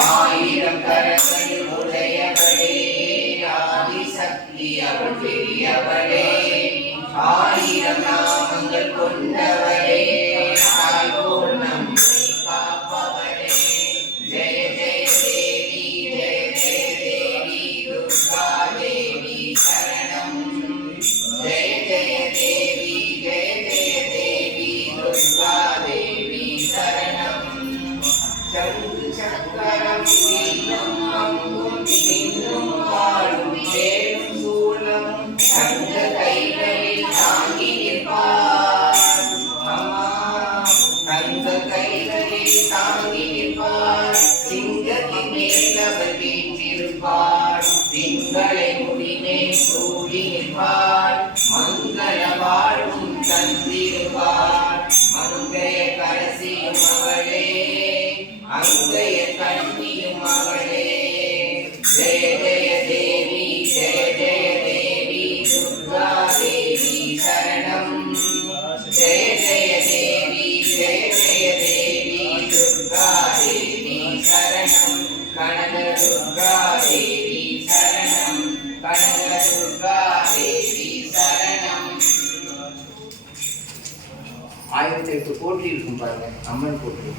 ஆயிரம் கரங்கள் உடையவளே ஆதிசக்தி அவள் பெரியவளே ஆயிரம் நாமங்கள் கொண்டவளே தாய்போல் நம்மை காப்பவளே ஜெய ஜெய தேவி ஜெய ஜெய தேவி துர்கா தேவி சரணம் ஜெய ஜெய தேவி ஜெய ஜெய தேவி துர்கா தேவி சரணம் சங்கு சக்கரம் வீரம் அங்கும் நின்றும் வாழும் வேலும் சூலம் தங்க கைகளில் தாங்கி நிற்பார் அம்மா தங்க கைகளில் தாங்கி நிற்பார் சிங்கத்தின் மேல் அவர் வீற்றிருப்பார் திங்களை முடிமே சூடி நிற்பார் மங்கள வாழும் தந்திருவார் மங்கைய கரசியும் அவளே அங்கைய கண்ணியும் அவளே ஜெய ஜெய தேவி ஜெய ஜெய தேவி துர்கா தேவி சரணம் ஜெய ஜெய தேவி ஜெய ஜெய தேவி துர்கா தேவி சரணம் கனக துர்கா தேவி சரணம் கனக துர்கா தேவி சரணம் 1008 போற்றி இருக்கும் பாருங்க அம்மன் போற்றி